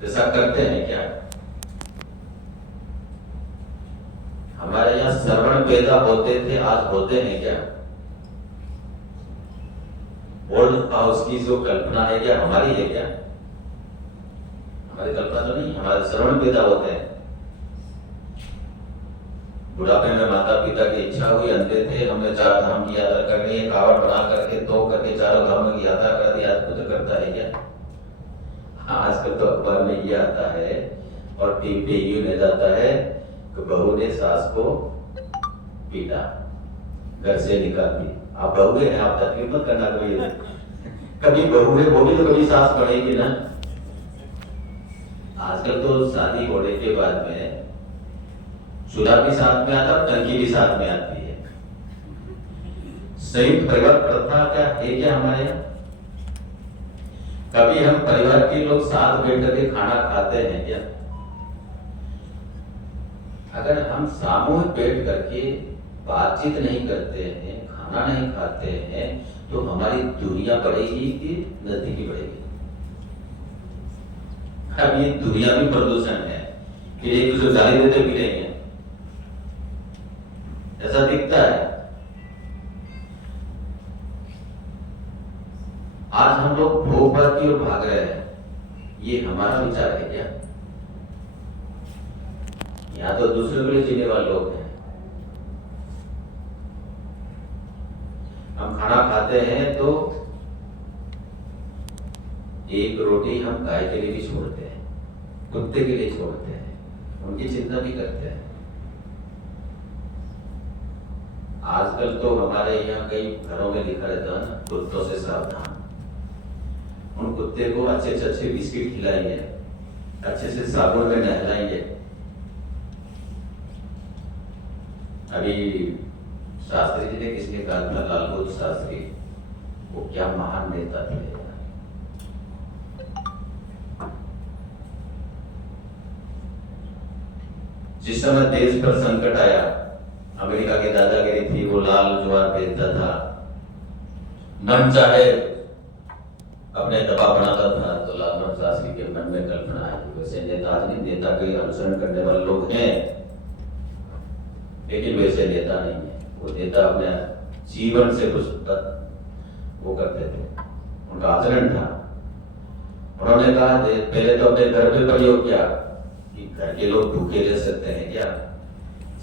ऐसा करते हैं क्या? हमारे यहाँ श्रवण पैदा होते थे, आज होते हैं क्या? ओल्ड हाउस की जो कल्पना है क्या हमारी है क्या? हमारी कल्पना तो नहीं, हमारे श्रवण पैदा होते हैं। बुढ़ापे में माता पिता की इच्छा हुई, अंधे थे, हमने 4 धाम की यात्रा करनी है, कावड़ बना करके तो करके 4 धामों की यात्रा कर दी। आज कुछ करता है क्या? आजकल तो अखबार में ये आता है और टीवी पे ये ले जाता है कि बहू ने सास को पीटा, घर से निकाल दी। आप बहू हैं, आप तकलीफ मत करना कोई। कभी बहू है वो भी तो कभी सास बढ़ेगी ना। आजकल तो शादी होने के बाद में चूल्हा भी साथ में आता है, टंकी भी साथ में आती है। संयुक्त परिवार प्रथा क्या है क्या हमारे यहाँ? कभी हम परिवार के लोग साथ बैठ करके खाना खाते हैं क्या? अगर हम सामूहिक बैठ करके बातचीत नहीं करते हैं, खाना नहीं खाते हैं, तो हमारी दूरियां बढ़ेगी कि नजदीकी बढ़ेगी? अब ये दुनिया भी प्रदूषण है कि एक दूसरे गाली देते भी नहीं है, ऐसा दिखता है। आज हम लोग भोगभात की ओर भाग रहे हैं, ये हमारा विचार है क्या? यहाँ तो दूसरे के लिए जीने वाले लोग हैं। हम खाना खाते हैं तो एक रोटी हम गाय के लिए भी छोड़ते हैं, कुत्ते के लिए छोड़ते हैं, उनकी चिंता भी करते हैं। आजकल तो हमारे यहाँ कई घरों में लिखा रहता है ना, कुत्तों से सावधान। उन कुत्ते को अच्छे से अच्छे बिस्किट खिलाएंगे, अच्छे से साबुन में नहलाएंगे। अभी शास्त्री जी ने किसने कहा था, लाल बहादुर शास्त्री, वो क्या महान नेता थे। जिस समय देश पर संकट आया, अमेरिका की दादागिरी थी, वो लाल ज्वार बेचता था, मन चाहे अपने दबाव बनाता था, तो लाल बहादुर शास्त्री के मन में कल्पना आई। वैसे नेता आज नहीं, नेता के अनुसरण करने वाले लोग हैं, लेकिन वैसे नेता नहीं है। वो नेता अपने जीवन से कुछ वो करते थे, उनका आचरण था। उन्होंने कहा पहले तो अपने घर पे प्रयोग किया कि घर के लोग भूखे रह सकते हैं क्या?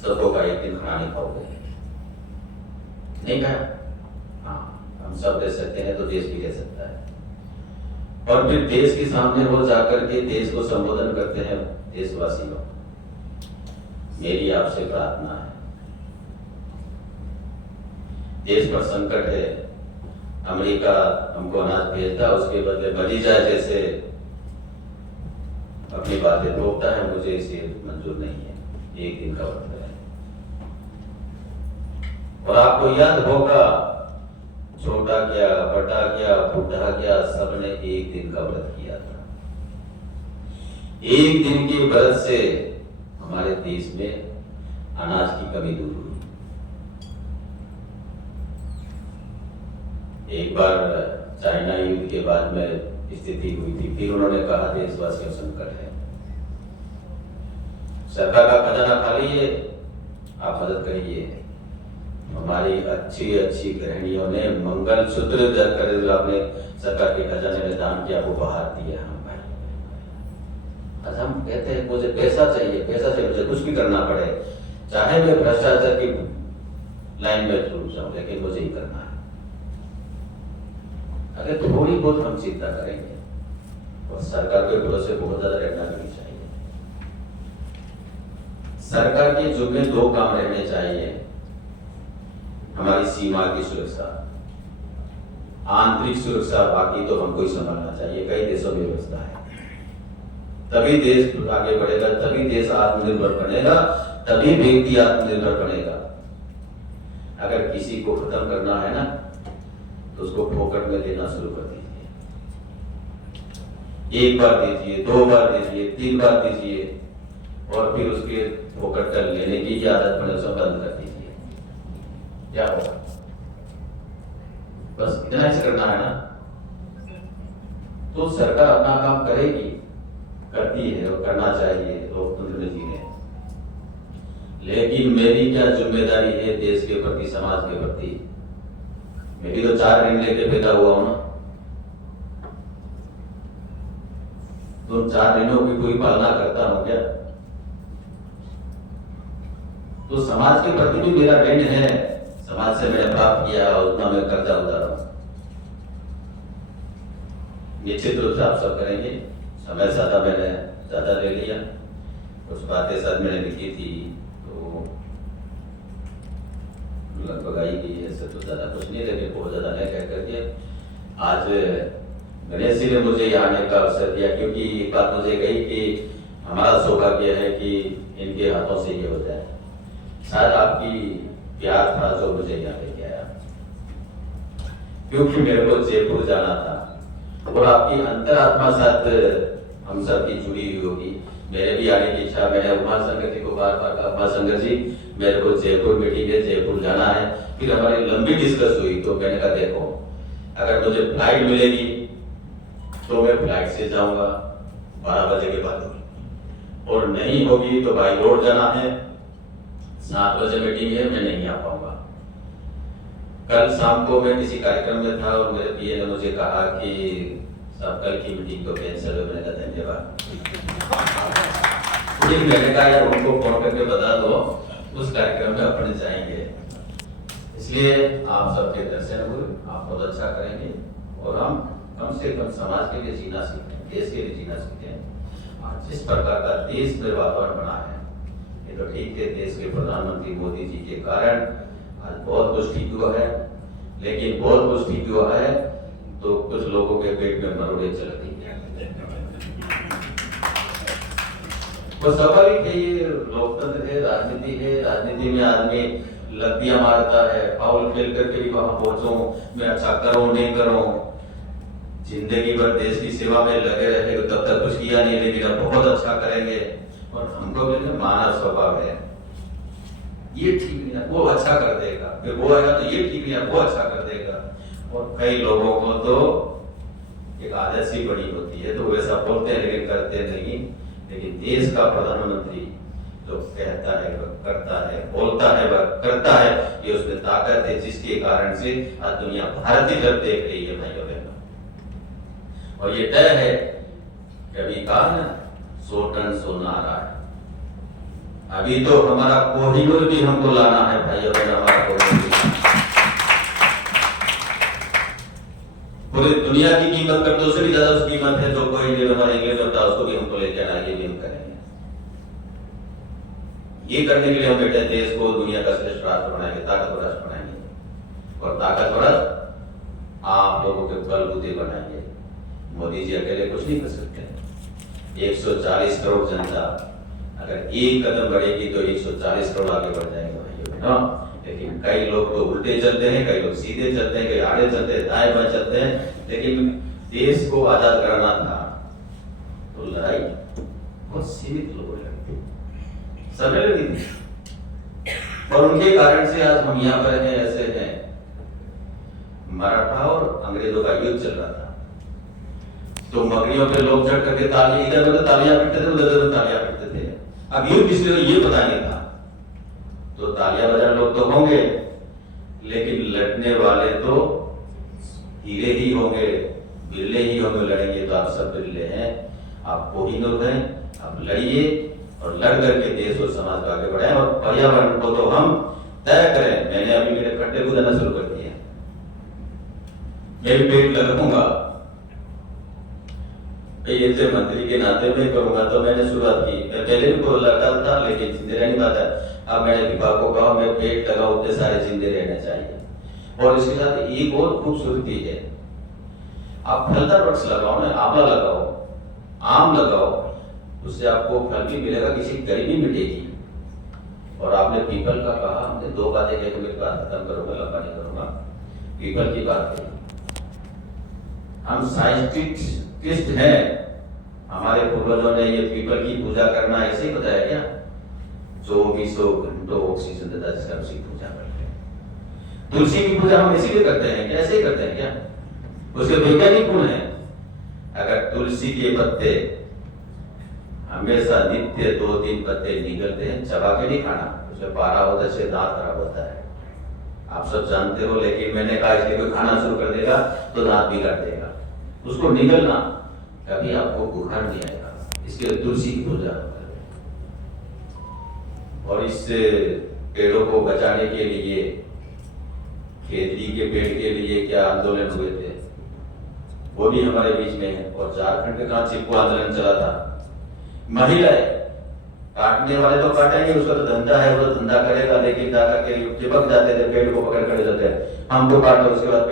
सबको का एक दिन खाना नहीं खाओगे, नहीं कहा? हाँ, हम सब रह सकते हैं तो देश भी रह सकता है। और फिर देश के सामने वो जाकर के देश को संबोधन करते हैं, देशवासियों, मेरी आपसे प्रार्थना है, देश पर संकट है, अमेरिका हमको अनाज भेजता, उसके बदले बली जाए जैसे अपनी बातें रोकता है, मुझे इसे मंजूर नहीं है। एक दिन का वक्त है। और आपको याद होगा, छोटा क्या, बड़ा क्या, बूढ़ा क्या, सबने एक दिन का व्रत किया था। एक दिन के व्रत से हमारे देश में अनाज की कमी दूर हुई। एक बार चाइना युद्ध के बाद में स्थिति हुई थी, फिर उन्होंने कहा देशवासियों संकट है, सरकार का खजाना खाली है, आप मदद करिए। हमारी अच्छी अच्छी गृहिणियों ने मंगलसूत्र कर अपने सरकार के खजाने में दान किया, वो बाहर दिया। हम भाई, आज हम कहते हैं मुझे पैसा चाहिए, पैसा से मुझे कुछ भी करना पड़े, चाहे मैं भ्रष्टाचार की लाइन में छूट जाऊं, लेकिन मुझे ही करना है। अगर थोड़ी बहुत हम चिंता करेंगे, और सरकार के भरोसे बहुत ज्यादा रहना नहीं चाहिए। सरकार के जुम्मे 2 काम रहने चाहिए, हमारी सीमा की सुरक्षा, आंतरिक सुरक्षा, बाकी तो हमको ही संभालना चाहिए। कई देशों में व्यवस्था है, तभी देश आगे बढ़ेगा, तभी देश आत्मनिर्भर बनेगा, तभी व्यक्ति आत्मनिर्भर बनेगा। अगर किसी को खत्म करना है ना, तो उसको फोकट में देना शुरू कर दीजिए। 1 बार दीजिए, 2 बार दीजिए, 3 बार दीजिए, और फिर उसके फोकट कर लेने की आदत बने, उसे बंद कर दीजिए। क्या होगा? बस इतना ही करना है ना, तो सरकार अपना काम करेगी, करती है और करना चाहिए लोकतंत्र में जीने, लेकिन मेरी क्या जिम्मेदारी है देश के प्रति, समाज के प्रति? मैं भी तो 4 ऋण लेके पैदा हुआ हूं ना। तो 4 ऋणों की कोई पालना करता हूं क्या? तो समाज के प्रति भी मेरा ऋण है, समाज से मैंने प्राप्त किया, उतना मैं कर्जा उतारा। निश्चित रूप से आप सब करेंगे। समय मैंने ज्यादा ले लिया, कुछ बातें साथ मैंने लिखी थी तो लगभग आई गई है, ऐसे तो ज्यादा कुछ नहीं, लेकिन बहुत ज्यादा नहीं कह करके आज गणेश जी ने मुझे यहाँ आने का अवसर दिया, क्योंकि एक बात मुझे कही कि हमारा सौभाग्य है कि इनके हाथों से ये हो जाए। शायद आपकी प्यार था जो मुझे यहाँ लेके आया, क्योंकि मेरे को जयपुर जाना था और आपकी अंतरात्मा साथ हम सब की जुड़ी हुई होगी। मेरे भी आने की इच्छा, मैंने उमा शंकर जी को बार-बार कहा, उमा शंकर जी मेरे को जयपुर मीटिंग है, जयपुर जाना है। फिर हमारी लंबी डिस्कस हुई तो मैंने कहा देखो, अगर मुझे फ्लाइट मिलेगी तो मैं फ्लाइट से जाऊंगा 12 बजे के बाद, और नहीं होगी तो बाई रोड जाना है, 7 बजे मीटिंग है, मैं नहीं आ पाऊंगा। कल शाम को मैं किसी कार्यक्रम में था और मेरे पीए ने मुझे कहा कि सब कल की मीटिंग तो कैंसिल हो। मैंने कहा धन्यवाद। फिर मैंने कहा यार उनको फोन करके बता दो, उस कार्यक्रम में अपन जाएंगे। इसलिए आप सबके दर्शन हुए, आप बहुत अच्छा करेंगे और हम कम से कम समाज के लिए जीना सीखें, देश के लिए जीना सीखें। और जिस प्रकार का देश में वातावरण बना है, ये तो ठीक है, देश के प्रधानमंत्री मोदी जी के कारण आज बहुत कुछ ठीक हुआ है, लेकिन बहुत कुछ ठीक हुआ है तो कुछ लोगों के पेट में मरोड़े चल रही है। वो स्वाभाविक है, ये लोकतंत्र है, राजनीति है। राजनीति में आदमी लग्दियां मारता है, फाउल खेल करके भी वहां पहुंचूं, मैं अच्छा करूं नहीं करूं, जिंदगी भर देश की सेवा में लगे रहे, तब तक कुछ किया नहीं, लेकिन अब बहुत अच्छा करेंगे। और हमको भी मानव स्वभाव है, ये ठीक नहीं है वो अच्छा कर देगा, फिर वो आएगा तो ये ठीक नहीं है वो अच्छा कर देगा। और कई लोगों को तो एक आदत सी बड़ी होती है, तो वैसा बोलते हैं लेकिन करते नहीं। लेकिन देश का प्रधानमंत्री जो कहता है वह करता है, बोलता है वह करता है, ये उसमें ताकत है, जिसके कारण से आज दुनिया भारतीय तरफ देख रही है भाइयों बहनों। और ये तय है, कभी कहा ना 100 टन सोना आ रहा है, अभी तो हमारा कोहिनूर भी हमको लाना है भाइयों बहनों, हमारा कोहिनूर पूरी दुनिया की कीमत कर दो, उससे भी ज्यादा उसकी कीमत है जो कोहिनूर हमारे इंग्लैंड होता है, उसको भी हमको लेके आना है, ये भी हम करेंगे। ये करने के लिए हम बेटे देश को दुनिया का श्रेष्ठ राष्ट्र बनाएंगे, ताकतवर राष्ट्र बनाएंगे, और ताकतवर आप लोगों के बल बुद्धि बनाएंगे। मोदी जी अकेले कुछ नहीं कर सकते। 140 करोड़ जनता अगर एक कदम बढ़ेगी तो 140 करोड़ आगे बढ़ जाएंगे भाइयों, हाँ। लेकिन कई लोग तो उल्टे चलते हैं, कई लोग सीधे चलते हैं, कई आड़े चलते हैं, दाएं बाएं चलते हैं। लेकिन देश को आजाद कराना था तो लड़ाई बहुत सीमित लोगों ने लड़ी, सबने लड़ी थी, और उनके कारण से आज हम यहाँ पर हैं, ऐसे हैं। मराठा और अंग्रेजों का युद्ध चल रहा था, तो मगरियों पे लोग चढ़ करके तालियां, इधर उधर तालियां पीटते थे, उधर उधर तालियां पीटते थे। अब युद्ध किसने तो ये पता नहीं था, तो तालियां बजाने लोग तो होंगे, लेकिन लड़ने वाले तो हीरे ही होंगे, बिल्ले ही होंगे। लड़ेंगे तो आप सब बिल्ले हैं, आप कोहिनूर हैं, आप लड़िए और लड़ करके देश और समाज को आगे बढ़ाएं। और पर्यावरण को तो हम तय करें। मैंने अभी मेरे खड्डे गुजारना शुरू कर दिए, मैं भी पेड़ लगाऊंगा, ऐसे मंत्री के नाते में करूंगा। तो मैंने शुरुआत की, मैं पहले भी कोई लगा था लेकिन जिंदे रहने पाता। अब मैंने विभाग को कहा मैं पेड़ लगाऊं, उतने सारे जिंदे रहने चाहिए। और इसके साथ एक और खूबसूरती है, आप फलदार वृक्ष लगाओ ना, आंवला लगाओ, आम लगाओ, उससे आपको फल भी मिलेगा, किसी की गरीबी मिटेगी। और आपने पीपल का कहा, हमने 2 बातें कही, मेरी बात खत्म करूंगा, लंबा नहीं करूंगा। पीपल की बात कही, हम साइंटिस्ट हैं, हमारे पूर्वजों ने ये पीपल की पूजा करना ऐसे ही बताया क्या? 2400 घंटों ऑक्सीजन देता है, जिसका हम उसकी पूजा करते हैं। तुलसी की पूजा हम इसीलिए करते हैं, कैसे करते हैं क्या? उसके वैज्ञानिक गुण है। अगर तुलसी के पत्ते हमेशा नित्य 2-3 पत्ते निगलते हैं, चबा के नहीं खाना, उसमें पारा होता है, इससे दांत खराब होता है, आप सब जानते हो। लेकिन मैंने कहा इसलिए कोई खाना शुरू कर देगा तो दांत बिगाड़ देगा, उसको निगलना, कभी आपको बुखार नहीं आएगा। इसके लिए तुलसी की पूजा करें। और इस पेड़ों को बचाने के लिए, खेती के पेड़ के लिए क्या आंदोलन हुए थे, वो भी हमारे बीच में है। और झारखंड में कहाँ चिपको आंदोलन चला था, महिलाएं, काटने वाले तो काटेंगे, उसका तो धंधा है, वो तो धंधा करेगा, लेकिन जाकर के चिपक जाते थे, पेड़ को पकड़ कर जाते हैं, हमको काटो, उसके बाद